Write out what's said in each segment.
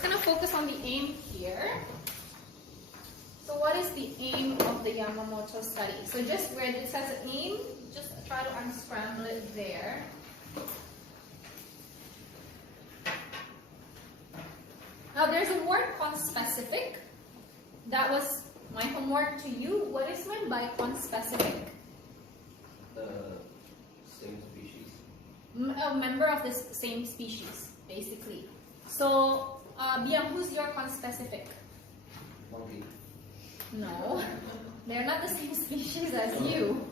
just going to focus on the aim here. So what is the aim of the Yamamoto study? So just where it says aim, just try to unscramble it there. Now there's a word conspecific. That was my homework to you. What is meant by conspecific? Same species. A member of the same species, basically. So, Biam, who's your conspecific? Monkey. No, they're not the same species as you.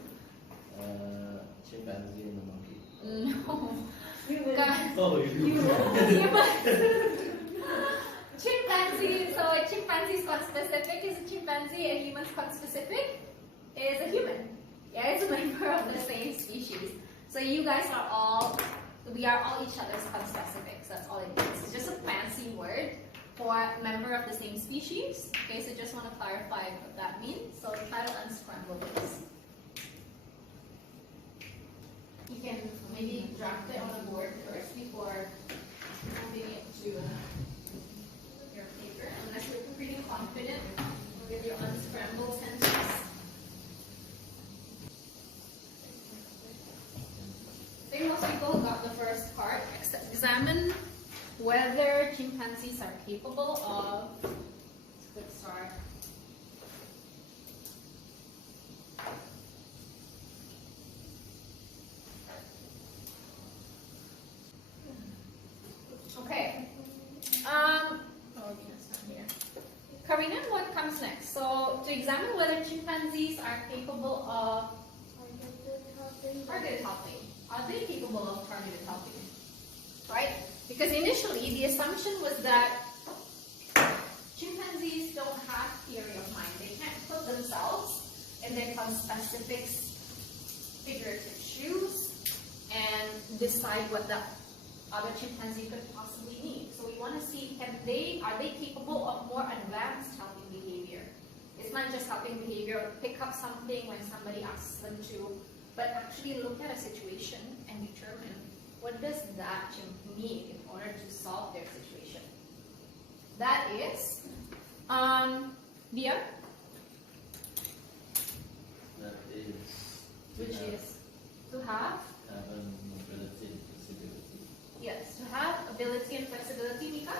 Chimpanzee and the monkey. No. Oh, you. Chimpanzee, so a chimpanzee's conspecific is a chimpanzee, a human's conspecific is a human. Yeah, it's a member of the same species. So you guys are all, we are all each other's conspecific. So that's all it means. It's just a fancy word for member of the same species. Okay, so just want to clarify what that means. So try to unscramble this. You can maybe draft it on a board first before moving it to your paper, unless you're pretty confident with your unscrambled sentence. I think most people got the first part. Examine whether chimpanzees are capable of. It's a good start. Okay. Oh, Venus not here. Karina, what comes next? So to examine whether chimpanzees are capable of targeted helping. Are they capable of targeted helping? Right? Because initially the assumption was that chimpanzees don't have theory of mind. They can't put themselves in their conspecific figurative shoes and decide what the other chimpanzee could possibly need. So we want to see, are they capable of more advanced helping behavior? It's not just helping behavior, pick up something when somebody asks them to, but actually look at a situation and determine what does that chimp need in order to solve their situation. That is, Bia? That is. Which is to have? An ability and flexibility. Yes, to have ability and flexibility, Mika?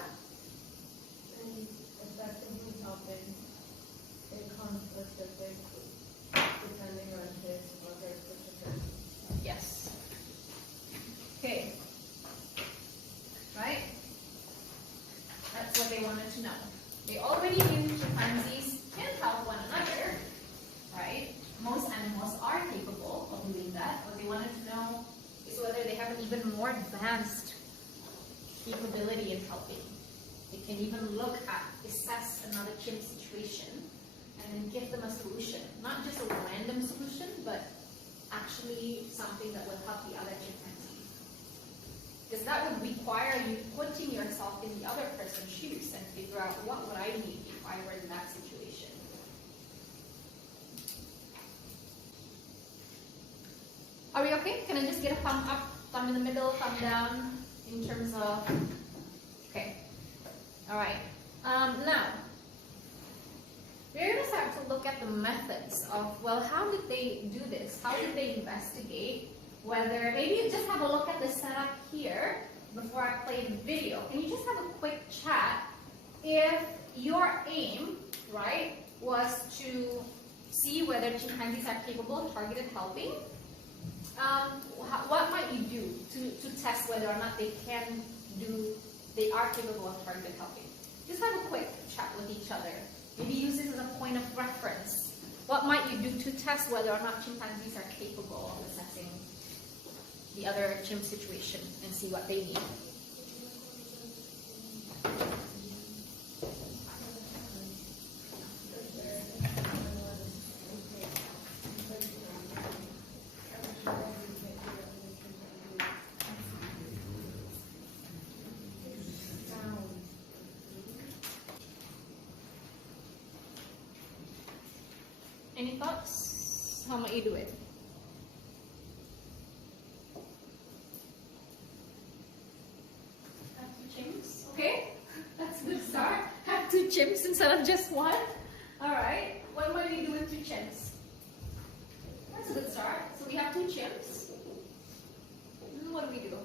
And effectively helping a conspecific depending on his other participants. Yes. Okay. Right? That's what they wanted to know. They already knew chimpanzees can help one another, right? Most animals are capable of doing that. What they wanted to know is whether they have an even more advanced capability in helping. They can even look at, assess another chimp situation, and then give them a solution. Not just a random solution, but actually something that will help the other chimpanzees. Because that would require you putting yourself in the other person's shoes and figure out what would I need if I were in that situation. Are we okay? Can I just get a thumb up, thumb in the middle, thumb down in terms of, okay. All right. Now, we're going to start to look at the methods of, well, how did they do this? How did they investigate? Whether, maybe you just have a look at the setup here before I play the video. Can you just have a quick chat? If your aim, right, was to see whether chimpanzees are capable of targeted helping, what might you do to test whether or not they are capable of targeted helping? Just have a quick chat with each other. Maybe use this as a point of reference. What might you do to test whether or not chimpanzees are capable of assessing the other chimp situation and see what they need? Any thoughts? How might you do it? Chimps, okay? That's good chimps instead of just one? Alright, what might we do with 2 chimps? That's a good start. So we have 2 chimps. What do we do?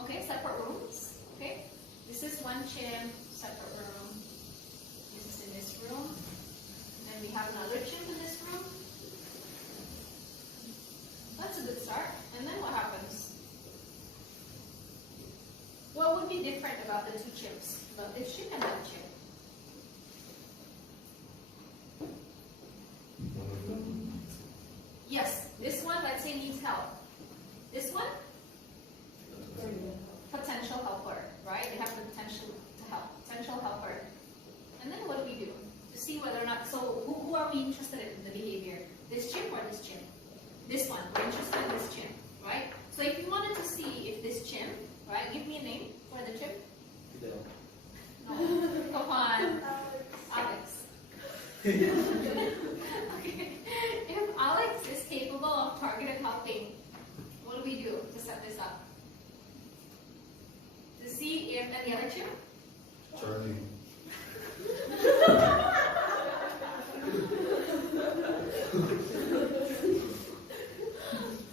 Okay, separate rooms. Okay, this is 1 chimp, separate room. This is in this room. And we have another chimp in this room. That's a good start. And then what happens? What would be different about the 2 chimps? About this chimp and that chimp? Yes, this one, let's say, needs help. This one? Potential helper, right? They have the potential to help. Potential helper. And then what do we do? To see whether or not, so who are we interested in the behavior? This chimp or this chimp? This one. We're interested in this chimp, right? So if you wanted to see if this chimp, right, give me a name for the chimp. Fidel. No, come on. Alex. Okay. If Alex is capable of targeted helping, what do we do to set this up? To see if, and the other chimp? Charlie.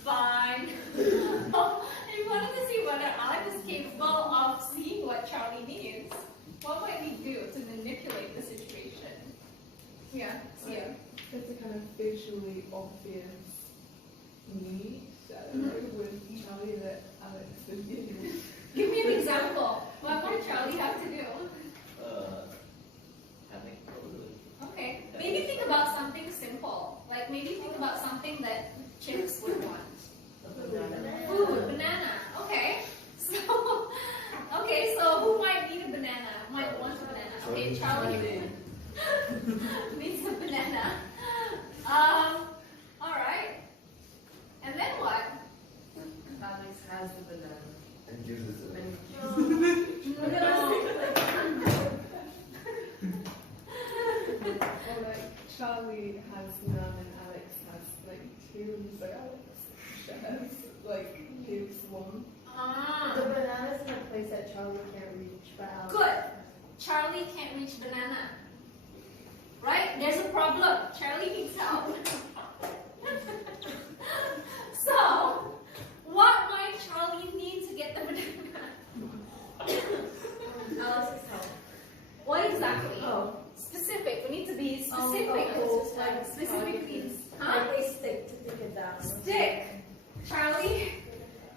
Fine. Oh, if you wanted to see whether Alex is capable of seeing what Charlie needs, what might we do to manipulate the situation? Yeah, yeah. It's a kind of visually obvious need. I don't know, with Charlie that Alex would give. Give me an example. What might Charlie have to do? Having probably. Okay. Maybe think about something simple. Like maybe think about something that chimps would want. Food, banana. Okay. So, okay. So who might need a banana? Might want a banana. Okay, Charlie needs a banana. All right. And then what? Alex has the banana. And gives it to them. Or like Charlie has none and Alex has like 2, so Alex shares, like gives 1. Ah. The banana's in a place that Charlie can't reach, but Alex. Good. Charlie can't reach banana. Right? There's a problem. Charlie needs help. So, what might Charlie need to get the banana? Alex's help. What exactly? Oh. Specific. We need to be specific. Like Specific needs. Huh? Like a stick to pick it down. Stick. Charlie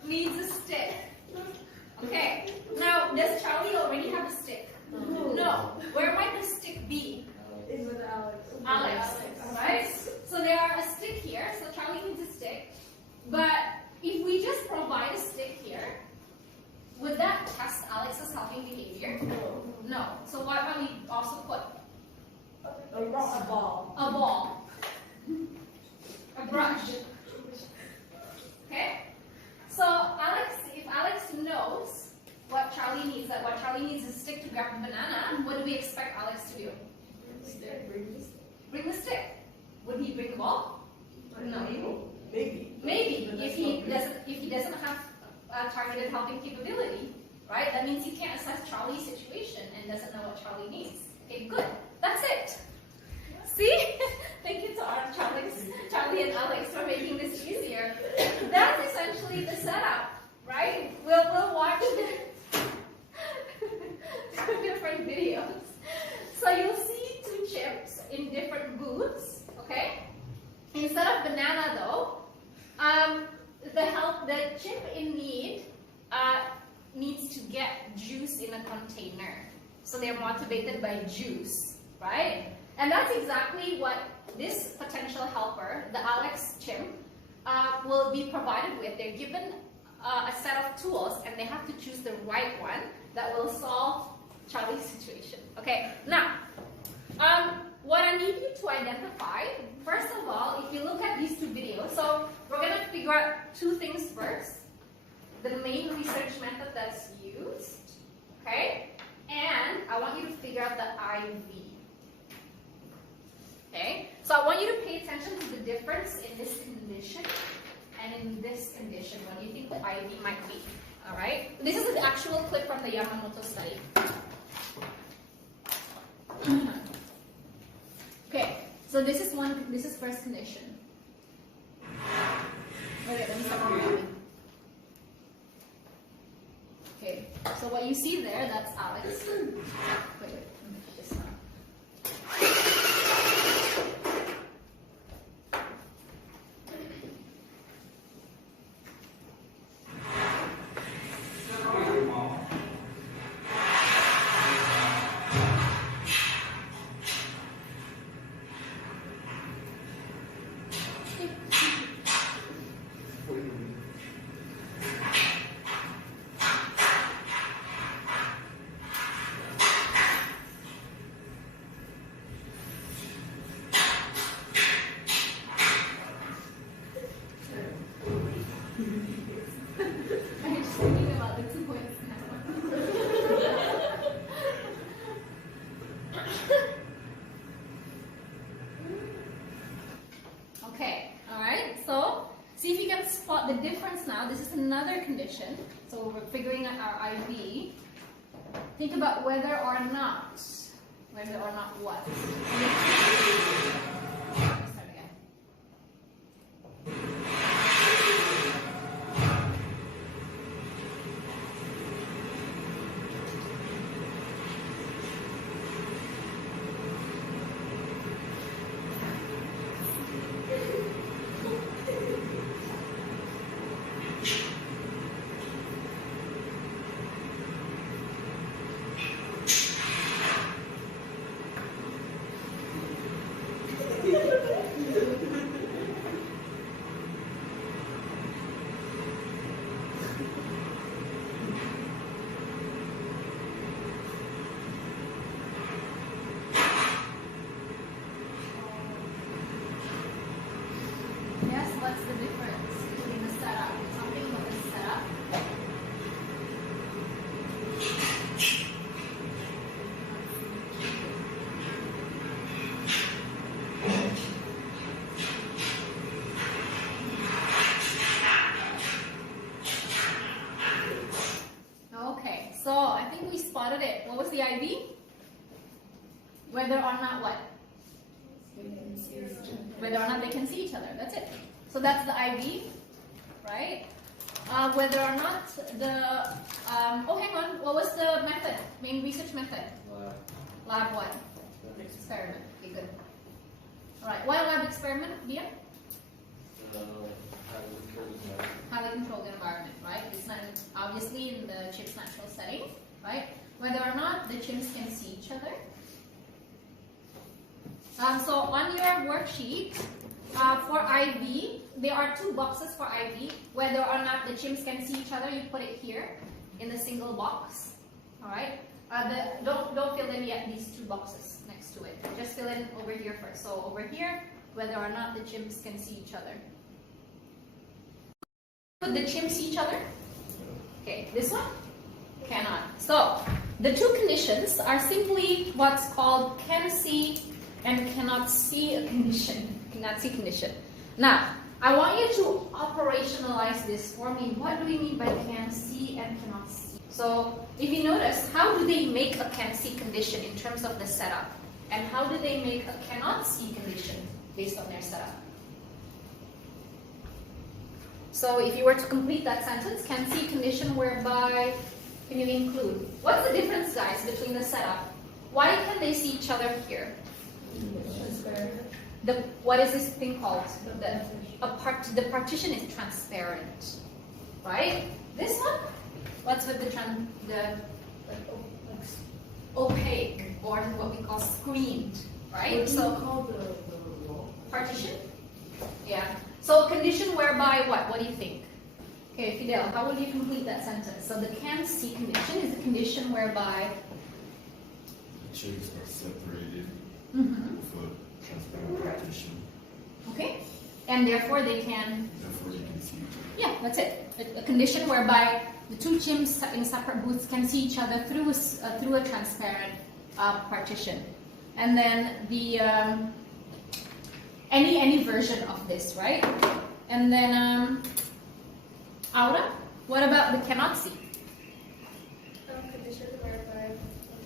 needs a stick. Okay. Now, does Charlie already have a stick? No. Where might the stick be? Is with Alex. Alex, right? So there are a stick here, so Charlie needs a stick. But if we just provide a stick here, would that test Alex's helping behavior? No. So what might we also put? A ball. A ball. A brush. Okay? So if Alex knows what Charlie needs, that what Charlie needs is a stick to grab a banana, what do we expect Alex to do? Bring the stick. Would he bring the ball? No. Maybe. Maybe if he doesn't have a targeted helping capability, right? That means he can't assess Charlie's situation and doesn't know what Charlie needs. Okay, good. That's it. See? Thank you to our Charlie and Alex for making this easier. That's essentially the setup, right? We'll watch two different videos. So you'll see 2 chips in different booths, okay? Instead of banana though, the chip in need needs to get juice in a container. So they're motivated by juice, right? And that's exactly what this potential helper, the Alex chimp, will be provided with. They're given a set of tools and they have to choose the right one that will solve Charlie's situation. Okay, now, what I need you to identify, first of all, if you look at these 2 videos, so we're going to figure out 2 things first. The main research method that's used, okay? And I want you to figure out the IV. Okay? So I want you to pay attention to the difference in this condition and in this condition. What do you think the IV might be? All right. This is the actual clip from the Yamamoto study. Okay. So this is one. This is first condition. Okay. Let me start reading. Okay. So what you see there, that's Alex. Wait. This one. I'm just thinking about the 2 points now. Okay, alright, so see if you can spot the difference now. This is another condition. So we're figuring out our IV. Think about whether or not what. Start again. Yes, what's the difference between the setup? Something about the setup. Okay, so I think we spotted it. What was the IV? Whether or not what? Whether or not they can see each other. That's it. So that's the IV, right? Whether or not the oh, hang on. What was the method? Main research method? Lab what? Experiment. Okay, good. All right. Why lab experiment, Dia? Highly controlled environment, right? It's not obviously in the chip's natural setting, right? Whether or not the chimps can see each other. So on your worksheet, for IV, there are 2 boxes for IV. Whether or not the chimps can see each other, you put it here in the single box. All right. Don't fill in yet these 2 boxes next to it. Just fill in over here first. So over here, whether or not the chimps can see each other. Could the chimps see each other? Okay, this one cannot. So the 2 conditions are simply what's called can see and cannot see a condition. Cannot see condition. Now, I want you to operationalize this for me. What do we mean by can see and cannot see? So, if you notice, how do they make a can see condition in terms of the setup? And how do they make a cannot see condition based on their setup? So, if you were to complete that sentence, can see condition whereby, can you include? What's the difference, guys, between the setup? Why can they see each other here? What is this thing called? The partition is transparent, right? This one, what's with the opaque, or what we call screened, right? So partition, yeah. So a condition whereby what? What do you think? Okay, Fidel, how would you complete that sentence? So the can see condition is a condition whereby The chicks are separated Mhm. with a transparent partition. Okay, and therefore they can. Therefore, you can see each other. Yeah, that's it. A condition whereby the 2 chimps in separate booths can see each other through a transparent partition, and then the any version of this, right? And then aura. What about the cannot see? Conditions whereby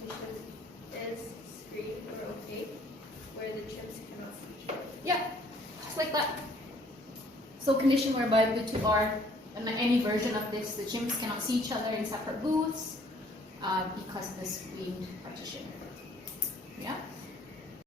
location is screened or opaque, where the chimps cannot see each other. Yeah, just like that. So condition whereby the two are, in any version of this, the chimps cannot see each other in separate booths because of the screened partition. Yeah.